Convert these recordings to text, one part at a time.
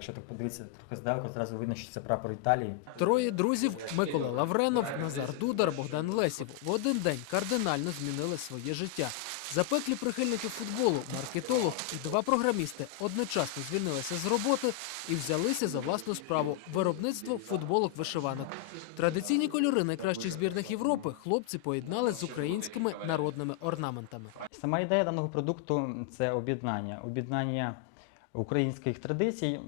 Якщо так подивитися трохи здалеку, зразу видно, що це прапор Італії. Троє друзів Микола Лавренов, Назар Дудар, Богдан Лесів в один день кардинально змінили своє життя. Запеклі прихильники футболу, маркетолог і два програмісти одночасно звільнилися з роботи і взялися за власну справу виробництво футболок вишиванок. Традиційні кольори найкращих збірних Європи хлопці поєднали з українськими народними орнаментами. Сама ідея даного продукту це об'єднання. Об'єднання українських традицій, е,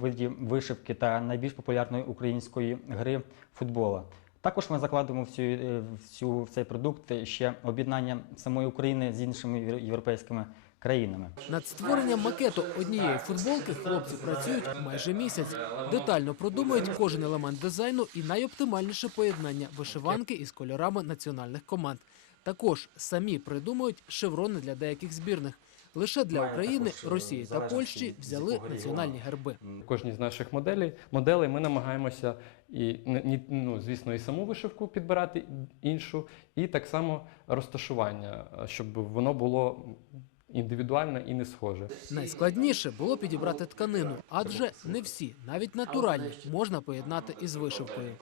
видів вишивки та найбільш популярної української гри футбола. Також ми закладемо в, цю, е, в, цю, в цей продукт ще об'єднання самої України з іншими європейськими країнами. Над створенням макету однієї футболки хлопці працюють майже місяць. Детально продумують кожен елемент дизайну і найоптимальніше поєднання вишиванки із кольорами національних команд. Також самі придумують шеврони для деяких збірних. Лише для України, Росії та Польщі взяли національні герби. В кожній з наших моделей, моделей ми намагаємося і ну, звісно, і саму вишивку підбирати іншу, і так само розташування, щоб воно було індивідуальне і не схоже. Найскладніше було підібрати тканину, адже не всі, навіть натуральні, можна поєднати із вишивкою.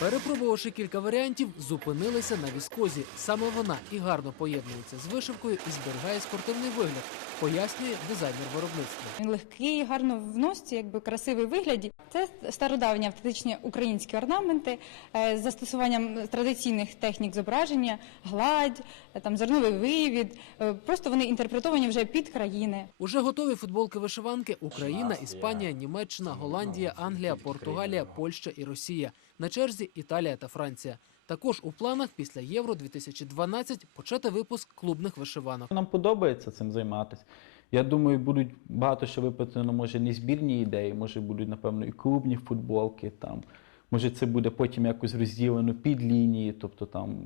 Перепробувавши кілька варіантів, зупинилися на віскозі. Саме вона і гарно поєднується з вишивкою і зберігає спортивний вигляд, пояснює дизайнер виробництва. Він легкий, гарно вноситься, якби красивий вигляді. Це стародавні автентичні українські орнаменти е, з застосуванням традиційних технік зображення, гладь, е, там зерновий вивід. Е, Просто вони інтерпретовані вже під країни. Уже готові футболки-вишиванки Україна, Іспанія, Німеччина, Голландія, Англія, Португалія, Польща і Росія. На черзі Італія та Франція. Також у планах після Євро 2012 почати випуск клубних вишиванок. Нам подобається цим займатися. Я думаю, будуть багато що випитано, може, не збірні ідеї, може будуть, напевно, і клубні футболки. Там. Може, це буде потім якось розділено під лінії, тобто там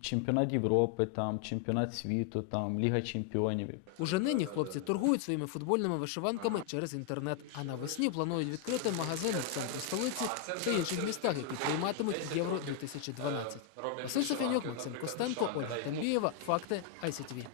чемпіонат Європи, там, чемпіонат світу, там, Ліга Чемпіонів. Уже нині хлопці торгують своїми футбольними вишиванками через інтернет. А навесні планують відкрити магазини в центрі столиці та інших містах, які прийматимуть Євро 2012. Василь Софянюк, Максим Костенко, Ольга Тембієва. Факти ICTV.